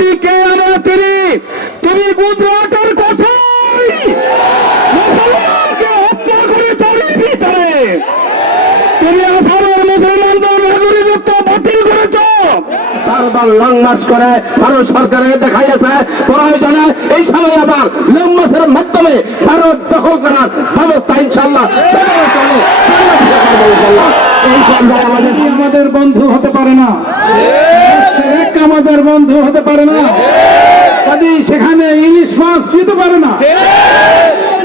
মোদীকে আমরা চিনি তিনি গুজরাটের কথাই মুসলমানকে হত্যা করে চড়িয়ে বিচারে। তুমি আসামের মুসলমানদের নাগরিকত্ব বাতিল করেছ। বারবার লং মার্চ করে ভারত সরকারের দেখাইয়াছে। প্রয়োজনে এই সময় আবার লং মাধ্যমে ভারত দখল করার ব্যবস্থা ইনশাল্লাহ। এই আমাদের বন্ধু হতে পারে না। বন্ধু হতে পারে না। কাজেই সেখানে ইলিশ মাছ দিতে পারে না।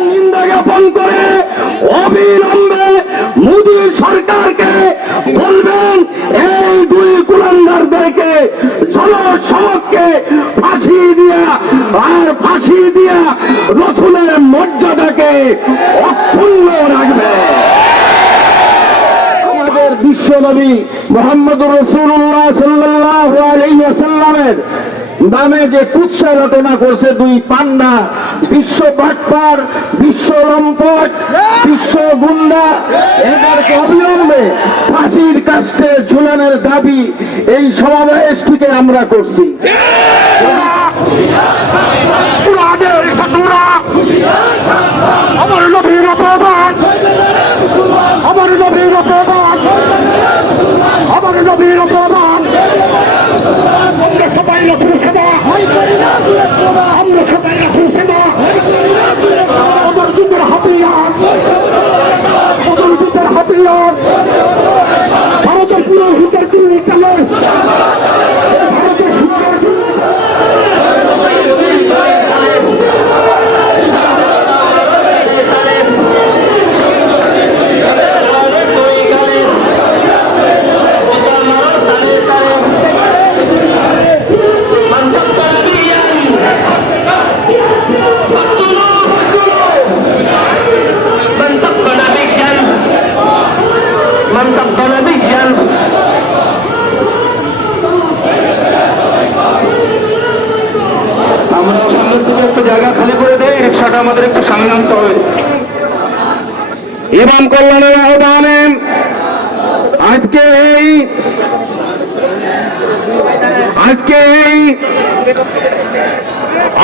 নিন্দা জ্ঞাপন করে অবিলম্বে মোদী সরকারকে বলবেন এই দুই কুলাঙ্গারদেরকে জনসমক্ষে ফাঁসি দিয়া আর ফাঁসি দিয়া রসুলের মর্যাদাকে অক্ষুণ্ণ রাখবে আমাদের বিশ্বনবী মোহাম্মদ রসুল্লাহ সাল্লাহ আলাইসাল্লামের নামে যে কুৎসা রটনা করছে দুই পান্ডা, বিশ্ব বাটপার বিশ্ব লম্পট, বিশ্ব গুন্ডা, এদেরকে অবিলম্বে ফাঁসির কাস্টে ঝুলানের দাবি এই সমাবেশটিকে আমরা করছি।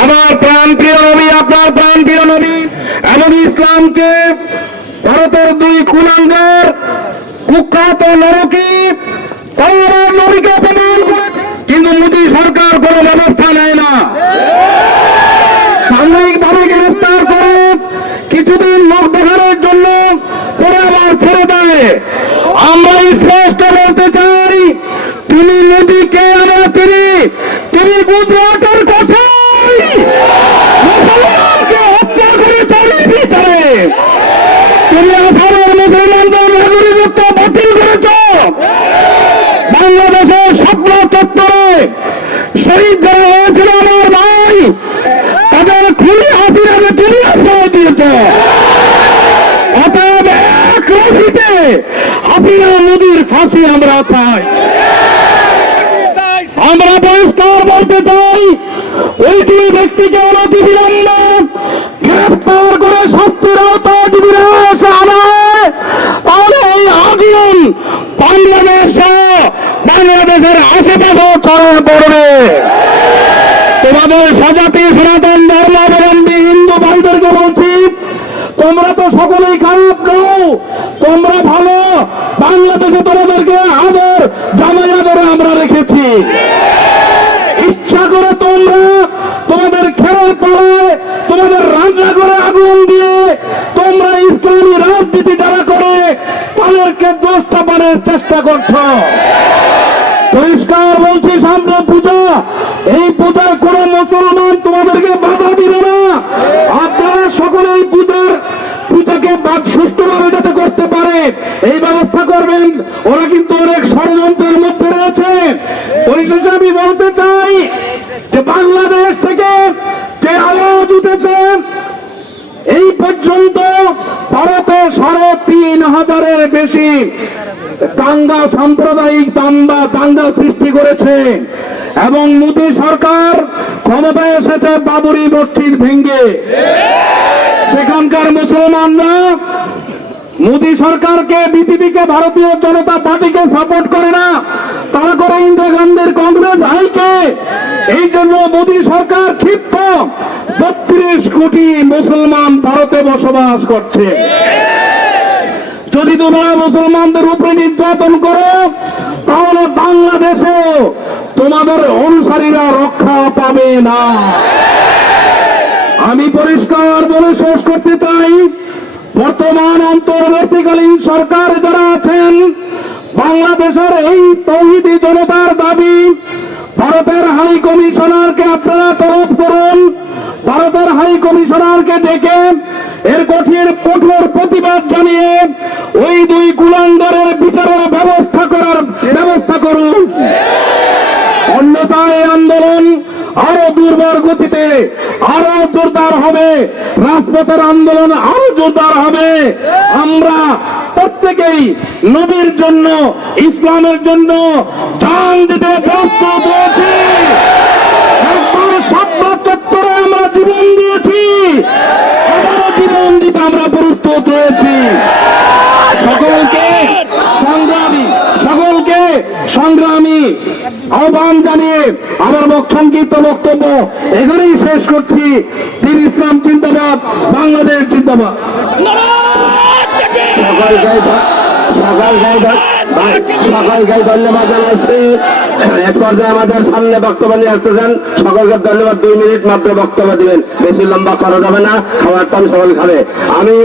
আমার প্রাণ প্রিয় নবী, আপনার প্রাণ প্রিয় নবী এবং ইসলামকে ভারতের দুই কুলাঙ্গার কুখ্যাত নরকী নবীকে করেছে। কিন্তু মোদী সরকার কোনো ব্যবস্থা নেয় না। সাময়িকভাবে গ্রেফতার করে কিছুদিন লোক দেখানোর জন্য পরে আবার ছেড়ে দেয়। আমরা স্পষ্ট বলতে চাই, তিনি মোদীকে আমরা চিনি। তিনি গুজরাটের কথাই মুসলমানকে হত্যা করে চড়িয়ে বিচারে তুমি আসামের মুসলমানদের নাগরিকত্ব বাতিল করেছ। বাংলাদেশের স্বপ্ন চত্বরে শহীদ যারা হয়েছিল আমার ভাই তাদের খুনি হাসিনাকে তুমি আশ্রয় দিয়েছ। অতএব এক রশিতে হাসিনা নদীর ফাঁসি আমরা চাই। আমরা বলতে চাই। ওই দুই ব্যক্তিকে গ্রেপ্তার করে শাস্তির আওতায় তাহলে এই আগুন বাংলাদেশ, বাংলাদেশের আশেপাশেও ছড়িয়ে পড়বে। তোমাদের সনাতন ধর্মাবলম্বী হিন্দু ভাইদেরকে বলছি, তোমরা তো সকলেই খারাপ নও। তোমরা ভালো। বাংলাদেশে তোমাদেরকে আদর, জামাই আমরা রেখেছি। তোমরা তোমাদের খেলার পাড়ায় তোমাদের রান্না করে আগুন দিয়ে তোমরা ইসলামী রাজনীতি যারা করে, তাদেরকে দোষ চাপানোর চেষ্টা করছ। পরিষ্কার বলছি, সামনে পূজা। এই পূজায় কোন মুসলমান তোমাদেরকে বাধা দিবে না। আপনারা সকলে এই পূজার পূজাকে সুষ্ঠুভাবে যাতে করতে পারে। এই ব্যবস্থা করবেন। ওরা কিন্তু অনেক ষড়যন্ত্রের মধ্যে রয়েছে। পরিশেষে আমি বলতে চাই যে বাংলাদেশ থেকে যে আওয়াজ উঠেছে এই পর্যন্ত ভারতে সাড়ে তিন হাজারের বেশি দাঙ্গা সাম্প্রদায়িক দাঙ্গা দাঙ্গা সৃষ্টি করেছে। এবং মোদী সরকার ক্ষমতায় এসেছে বাবরি মসজিদ ভেঙ্গে সেখানকার মুসলমানরা মোদী সরকারকে, বিজেপিকে, ভারতীয় জনতা পার্টিকে সাপোর্ট করে না। তারা করে ইন্দিরা গান্ধীর কংগ্রেস হাইকে। এই জন্য মোদী সরকার ক্ষিপ্ত। বত্রিশ কোটি মুসলমান ভারতে বসবাস করছে। যদি তোমরা মুসলমানদের উপরে নির্যাতন করো, তাহলে বাংলাদেশে তোমাদের অনুসারীরা রক্ষা পাবে না। আমি পরিষ্কার বলে শেষ করতে চাই। বর্তমান অন্তর্বর্তীকালীন সরকার যারা আছেন, বাংলাদেশের এই তৌহিদি জনতার দাবি, ভারতের হাই কমিশনারকে আপনারা তলব করুন, ভারতের হাই কমিশনারকে ডেকে এর কঠিন, কঠোর প্রতিবাদ জানিয়ে ওই দুই কুলাঙ্গারের বিচারের ব্যবস্থা করার ব্যবস্থা করুন। অন্যথায় আন্দোলন আরও দুর্বার গতিতে, আরও জোরদার হবে। রাজপথের আন্দোলন আরও জোরদার হবে। আমরা প্রত্যেকেই নবীর জন্য, ইসলামের জন্য জান দিতে প্রস্তুত রয়েছি একবার সাতবার সকলকে সংগ্রামী সকলকে সংগ্রামী আহ্বান জানিয়ে আমার সংক্ষিপ্ত বক্তব্য এখানেই শেষ করছি। তিন ইসলাম চিন্তাবাদ বাংলাদেশ চিন্তাবাদ ধন্যবাদ আমাদের সামনে বক্তব্য নিয়ে আসতেছেন। সকলকে ধন্যবাদ, দুই মিনিট মাত্র বক্তব্য দিবেন। বেশি লম্বা না খাবে। আমি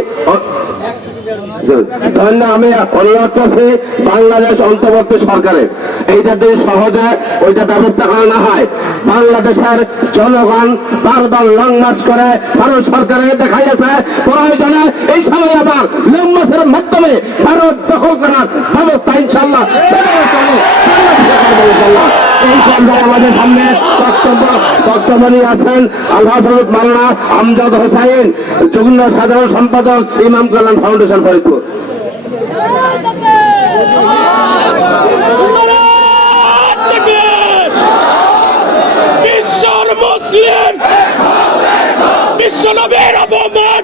বাংলাদেশ অন্তর্বর্তী সরকারের। এইটা যদি সহজে ওইটা ব্যবস্থা করা না হয়। বাংলাদেশের জনগণ বারবার লং মার্চ করে ভারত সরকারের দেখাইয়াছে, প্রয়োজনে এই সময় আবার লং মার্চের মাধ্যমে ভারত দখল করার ব্যবস্থা ইনশাল্লাহ সেটাও চলে বাংলাদেশে করবে ইনশাল্লাহ। এই পর্যায়ে আমাদের সামনে বক্তব্য বক্তব্য নিয়ে আছেন আল্লাহ সরুদ মাওলানা আমজাদ হোসাইন যুগ্ম সাধারণ সম্পাদক ইমাম কল্যাণ ফাউন্ডেশন ফরিদপুর। মুসলিম বিশ্ব অপমান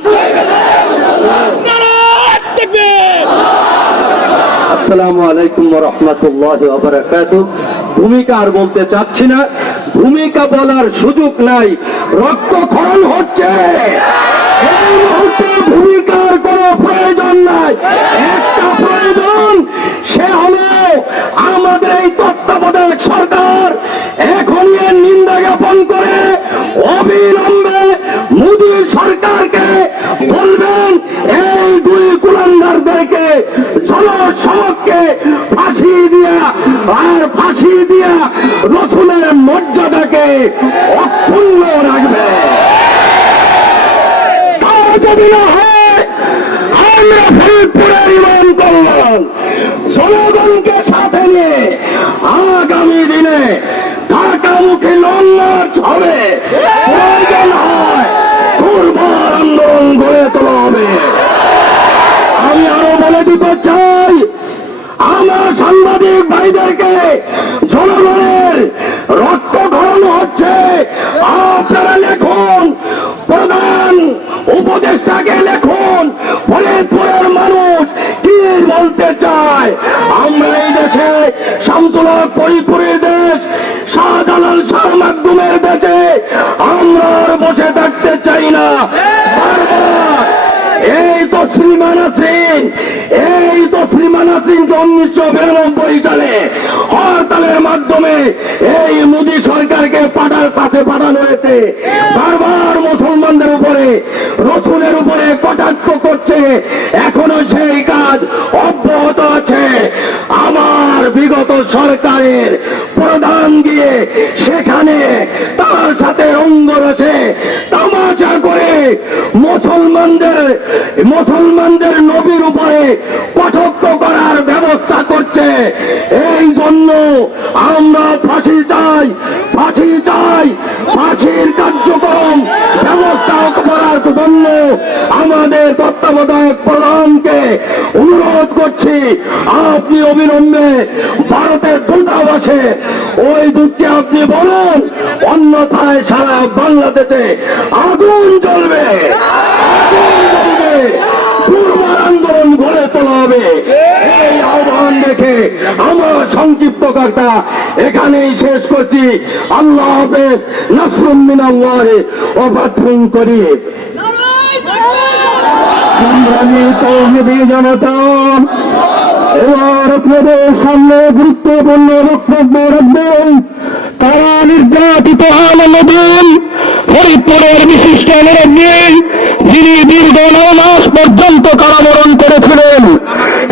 আসসালামু আলাইকুম রহমতুল্লাহ ভূমিকা আর বলতে চাচ্ছি না। ভূমিকা বলার সুযোগ নাই। রক্তক্ষরণ হচ্ছে। ভূমিকার কোনো প্রয়োজন নাই। একটা প্রয়োজন, সে হলো আমাদের এই তত্ত্বাবধায়ক সরকার। এখনই নিন্দা জ্ঞাপন করে অবিলম্বে মোদী সরকারকে বলবেন, এই দুই জনসমক্ষে ফাঁসি দিয়া আর ফাঁসি দিয়া রসুলের মর্যাদাকে অক্ষুণ্ণ রাখবে। যদি না হয় সাংবাদিক ভাইদেরকে জনগণের রক্ত ঘরণ হচ্ছে। আপনারা লেখুন, প্রধান উপদেষ্টাকে লেখুন ফরিদপুরের মানুষ কি বলতে চায়। আমরা এই দেশে শামসুল হক ফরিদপুরের দেশ, শাহজালাল শাহ মাকদুমের দেশে আমরা আর বসে থাকতে চাই না। এই তো শ্রীমান তো মুসলমানদের উপরে রসুলের উপরে কটাক্ষ করছে। এখনও সেই কাজ অব্যাহত আছে। আমার বিগত সরকারের প্রধান গিয়ে সেখানে তার সাথে অঙ্গ রয়েছে করে মুসলমানদের মুসলমানদের নবীর উপরে আমরা ফাঁসি চাই ফাঁসি চাই, ফাঁসির কার্যক্রম, ব্যবস্থা করার জন্য আমাদের তত্ত্বাবধায়ক প্রধানকে অনুরোধ করছি। আপনি অবিলম্বে ভারতের দূতাবাসে ওই দূতকে আপনি বলুন, অন্যথায় সারা বাংলাদেশে আগুন জ্বলবে আগুন জ্বলবে দুর্বার আন্দোলন গড়ে তোলা হবে এই আহ্বান দেখে আমার সংক্ষিপ্ত কথা এখানেই শেষ করছি। আল্লাহ হাফেজ, নাসরুম মিনাল্লাহি ও বাথরুম করিয়ে জনতা এবার আপনাদের সামনে গুরুত্বপূর্ণ বক্তব্য রাখবেন। তারা নির্যাতিত আলমদিন ফরিদপুরের বিশিষ্ট মুরব্বী, যিনি দীর্ঘ নয় মাস পর্যন্ত কারাবরণ করেছিলেন।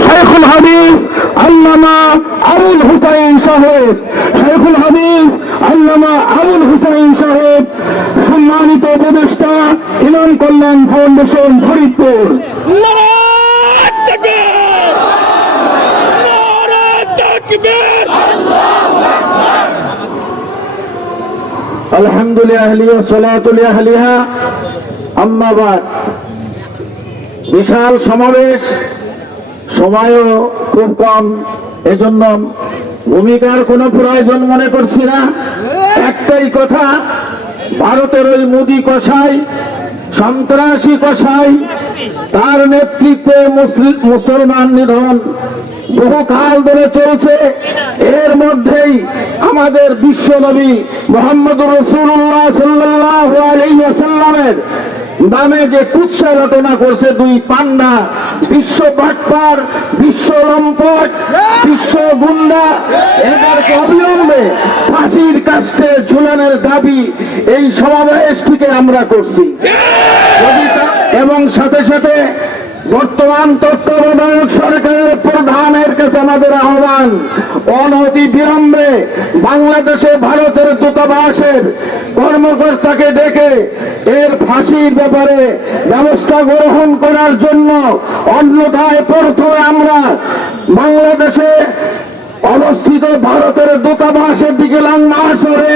শেখুল হাদিস আল্লামা আবুল হুসাইন সাহেব। শেখুল হাদিস আল্লামা আবুল হুসাইন সাহেব, সম্মানিত উপদেষ্টা, ইমাম কল্যাণ ফাউন্ডেশন ফরিদপুর সালাতুলিহা আম্মাবাদ বিশাল সমাবেশ। সময়ও খুব কম। এজন্য ভূমিকার কোনো প্রয়োজন মনে করছি না। একটাই কথা, ভারতের ওই মোদি কষাই সন্ত্রাসী কষাই তার নেতৃত্বে মুসলিম মুসলমান নিধন। বহুকাল ধরে চলছে। এর মধ্যেই আমাদের বিশ্বনবী মোহাম্মদ রসুল্লাহ সাল্লাহ আলাইসাল্লামের নামে যে কুৎসা রটনা করছে দুই পান্ডা বিশ্ব বাটপার বিশ্ব লম্পট বিশ্ব গুন্ডা এদেরকে অবিলম্বে ফাঁসির কাস্টে ঝুলানের দাবি এই সমাবেশটিকে আমরা করছি। এবং সাথে সাথে বর্তমান তত্ত্বাবধায়ক সরকারের প্রধানের কাছে আমাদের আহ্বান, অনতি বিলম্বে বাংলাদেশে ভারতের দূতাবাসের কর্মকর্তাকে ডেকে এর ফাঁসির ব্যাপারে ব্যবস্থা গ্রহণ করার জন্য অন্যথায় প্রথমে আমরা বাংলাদেশে অবস্থিত ভারতের দূতাবাসের দিকে লাংমাস করে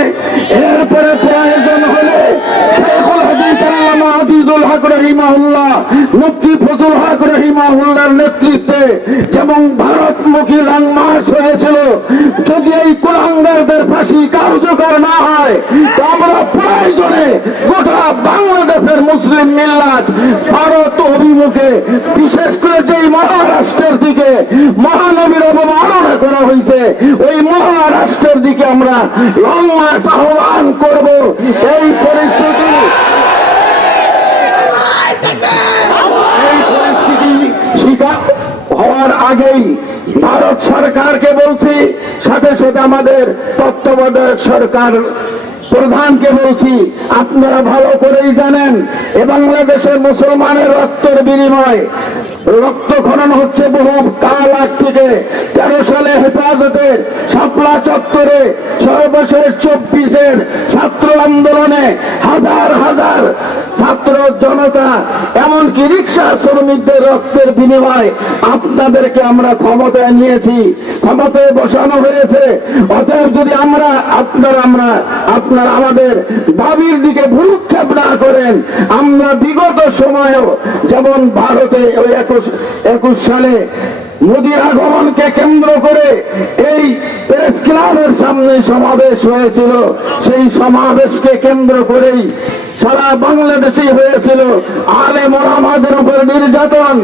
এরপরে প্রয়োজন হলে শেখুল হাদিস আল্লামা আজিজুল হক ফজল হক নেতৃত্বে যেমন ভারতমুখী হয়েছিল, যদি এই কুলাঙ্গারদের ফাঁসি কার্যকর না হয়, তো আমরা প্রয়োজনে গোটা বাংলাদেশের মুসলিম মিল্লাত ভারত অভিমুখে, বিশেষ করে যেই মহারাষ্ট্রের দিকে মহানবীর অবমাননা করা হয়েছে, ওই মহারাষ্ট্রের দিকে আমরা লং মার্চ আহ্বান করব। এই পরিস্থিতি এই পরিস্থিতি স্বীকার হওয়ার আগেই ভারত সরকারকে বলছি, সাথে সাথে আমাদের তত্ত্বাবধায়ক সরকার প্রধানকে বলছি, আপনারা ভালো করেই জানেন, এ বাংলাদেশের মুসলমানের রক্তের বিনিময় রক্ত খনন হচ্ছে বহু কাল আগ থেকে। তেরো সালে হেফাজতের শাপলা চত্বরে সর্বশেষ চব্বিশের ছাত্র আন্দোলনে হাজার হাজার ছাত্র জনতা, এমনকি রিক্সা শ্রমিকদের রক্তের বিনিময় আপনাদেরকে আমরা ক্ষমতায় নিয়েছি। ক্ষমতায় বসানো হয়েছে। অতএব যদি আমরা, আপনার আমরা, আপনার আমাদের দাবির দিকে ভূক্ষেপ না করেন, আমরা বিগত সময়েও যেমন ভারতে ওই একুশ একুশ সালে মোদীর আগমনকে কেন্দ্র করে এই প্রেস ক্লাবের সামনে সমাবেশ হয়েছিল। সেই সমাবেশকে কেন্দ্র করেই সারা বাংলাদেশে হয়েছিল আলে মোহাম্মদের উপর নির্যাতন।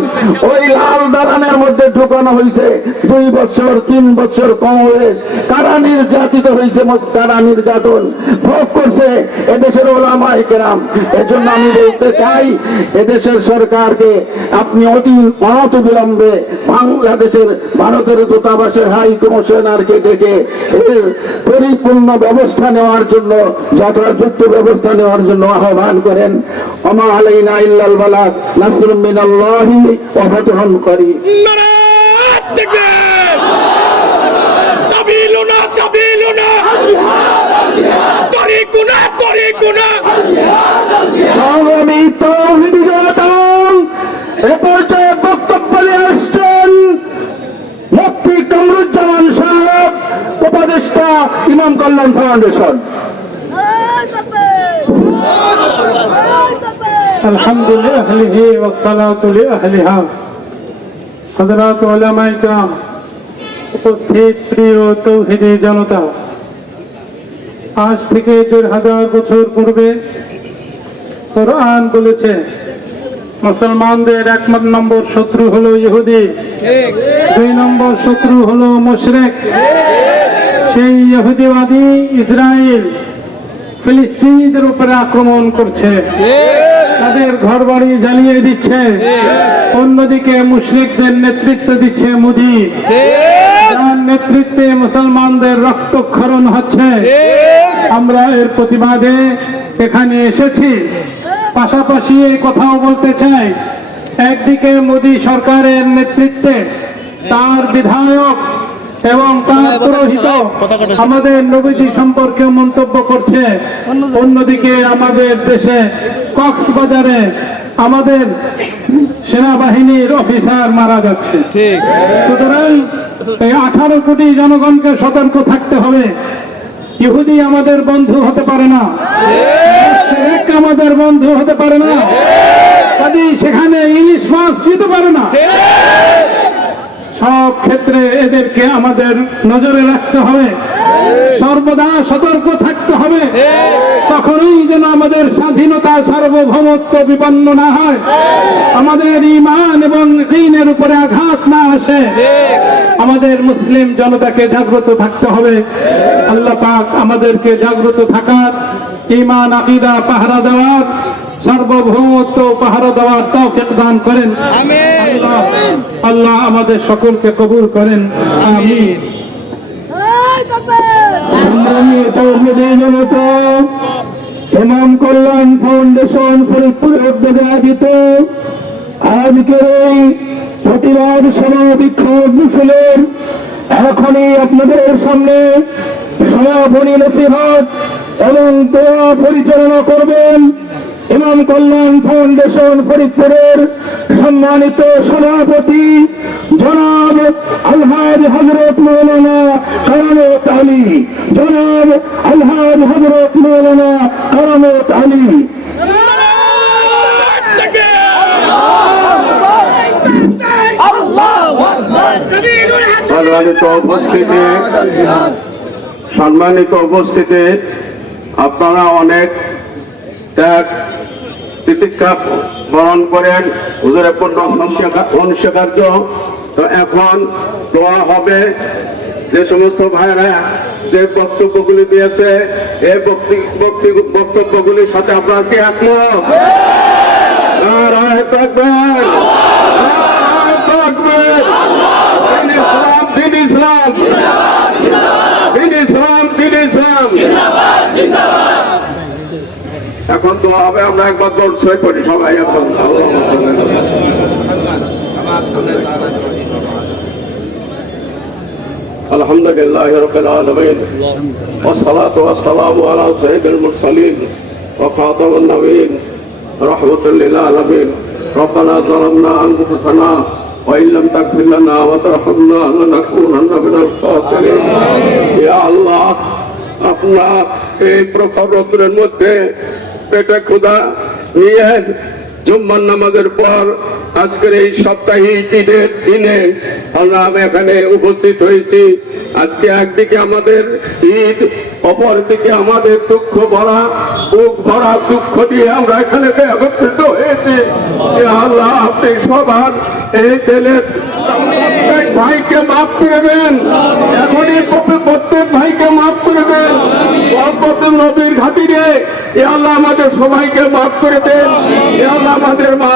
ওই লাল দালানের মধ্যে ঢুকানো হয়েছে দুই বছর, তিন বছর কংগ্রেস কারা নির্যাতিত হয়েছে কারা নির্যাতন? ভোগ করছে এদেশের ওলামাই কেরাম। এজন্য আমি বলতে চাই, এদেশের সরকারকে আপনি অতি অনত বিলম্বে বাংলাদেশের ভারতের দূতাবাসের হাই কমিশনারকে এর পরিপূর্ণ ব্যবস্থা নেওয়ার জন্য যথাযথ ব্যবস্থা নেওয়ার জন্য আহ্বান করেন। আমা আলাইনা ইল্লাল বালাগ নাসরুম মিনাল্লাহি ওয়া ফাতহুন করিম সাবিলুনা সাবিলুনা। তরিকুনা তরিকুনা। সংগ্রামী ইমাম কল্যাণ ফাউন্ডেশন الحمد لأهله والصلاة لأهلها হজরত ওলামাই کرام উপস্থিত প্রিয় তৌহিদি জনতা আজ থেকে দেড় হাজার বছর পূর্বে কোরআন বলেছে মুসলমানদের এক নম্বর শত্রু হলো ইহুদি দুই নম্বর শত্রু হলো মুশরেক সেই ইহুদিবাদী ইসরায়েল ফিলিস্তিনিদের উপরে আক্রমণ করছে। তাদের ঘর বাড়ি জ্বালিয়ে দিচ্ছে। অন্যদিকে মুশরিকদের নেতৃত্ব দিচ্ছে মোদি। নেতৃত্বে মুসলমানদের রক্তক্ষরণ হচ্ছে। আমরা এর প্রতিবাদে এখানে এসেছি। পাশাপাশি এই কথাও বলতে চাই, একদিকে মোদী সরকারের নেতৃত্বে তার বিধায়ক এবং পুরোহিত আমাদের নবীজি সম্পর্কে মন্তব্য করছে। অন্যদিকে আমাদের দেশে কক্সবাজারে আমাদের সেনাবাহিনীর অফিসার মারা যাচ্ছে। সুতরাং এই আঠারো কোটি জনগণকে সতর্ক থাকতে হবে। ইহুদি আমাদের বন্ধু হতে পারে না। আমাদের বন্ধু হতে পারে না। সেখানে ইলিশ মাছ দিতে পারে না। সব ক্ষেত্রে এদেরকে আমাদের নজরে রাখতে হবে। সর্বদা সতর্ক থাকতে হবে। তখনই যেন আমাদের স্বাধীনতা সার্বভৌমত্ব বিপন্ন না হয়। আমাদের ইমান এবং কিনের উপরে আঘাত না আসে। আমাদের মুসলিম জনতাকে জাগ্রত থাকতে হবে। আল্লাহ পাক আমাদেরকে জাগ্রত থাকার ইমান আকিদা, পাহারা দেওয়ার সার্বভৌমত্ব পাহারা দেওয়ার তৌফিক দান করেন। আল্লাহ আল্লাহ আমাদের সকলকে কবুল করেন। আমিন। জনতা ইমাম কল্যাণ ফাউন্ডেশন ফরিদপুর উদ্যোগে আয়োজিত। আজকের এই প্রতিবাদ সভা বিক্ষোভ মিছিলের এখনই আপনাদের সামনে সমাপনী নসিহত এবং দোয়া পরিচালনা করবেন ইমাম কল্যাণ ফাউন্ডেশন ফরিদপুরের সম্মানিত সভাপতি জনাব আলহাজ হজরত মৌলানা কারামত আলী। জনাব আলহাজ হজরত মৌলানা কারামত আলী। সম্মানিত উপস্থিতি সম্মানিত উপস্থিতি, আপনারা অনেক ত্যাগ প্রতীক্ষা বরণ করেন। পূর্ণ অনুষ্কার্য তো এখন দোয়া হবে। যে সমস্ত ভাইরা যে বক্তব্যগুলি দিয়েছে, এই বক্তি- বক্তি- বক্তব্যগুলির সাথে আপনার কি একমত? ইসলাম ইসলাম ইসলাম। এখন তো হবে আমরা একবার দৌড় ছয় পড়ি সবাই এখন الحمد لله رب العالمين والصلاة والسلام على سيد المرسلين وخاتم النبيين رحمة للعالمين ربنا ظلمنا أنفسنا وإن لم تغفر لنا وترحمنا لنكونن من الخاسرين يا الله আপনার এই প্রখর রৌদ্রের মধ্যে পেটে ক্ষুধা নিয়ে জুম্মান নামাজের পর আজকের এই সাপ্তাহিক ঈদের দিনে আমরা এখানে উপস্থিত হয়েছি। আজকে একদিকে আমাদের ঈদ অপরদিকে আমাদের দুঃখ ভরা, বুক ভরা দুঃখ নিয়ে আমরা এখানে একত্রিত হয়েছি আল্লাহ আপনি সবার এই প্রত্যেক ভাইকে মাফ করে দেন। এখনই প্রত্যেক- ভাইকে মাফ করে দেন। প্রত্যেক নবীর ঘাটিরে এ আল্লাহ আমাদের সবাইকে মাফ করে দেন। এ আল্লাহ আমাদের মা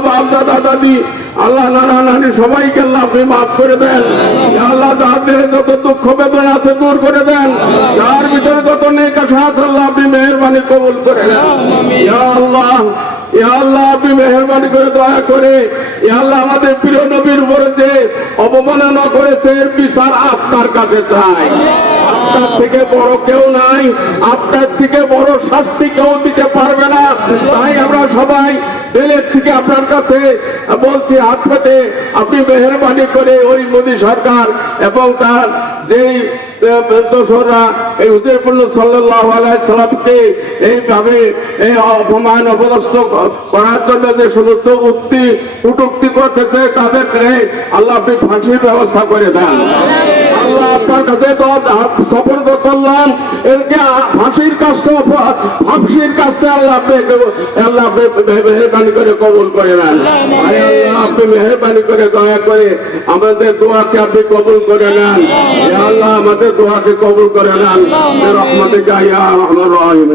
বাপ, দাদা, দাদি, আল্লাহ নানা নানি সবাইকে আল্লাহ আপনি মাফ করে দেন। আল্লাহ যাদের যত দুঃখ বেদনা আছে দূর করে দেন। যার ভিতরে যত নেক আছে, আল্লাহ আপনি মেহরবানি কবুল করে আল্লাহ অবমাননা করেছে বড় কেউ নাই, আপনার থেকে বড় শাস্তি কেউ দিতে পারবে না। তাই আমরা সবাই থেকে আপনার কাছে বলছি, হাত আপনি মেহরবানি করে ওই মোদী সরকার এবং তার যেই যে আল্লাহ ব্যবস্থা করে দেন। আল্লাহ আপনার কাছে কাজটা আল্লাহ আপনি করে কবুল করে নেন। আপনি মেহরবানি করে দয়া করে আমাদের দোয়াকে আপনি কবুল করে নেন। আল্লাহ আমাদের দোয়াকে কবুল করে নেন। রহমতে গাইয়া রহমান রহিম।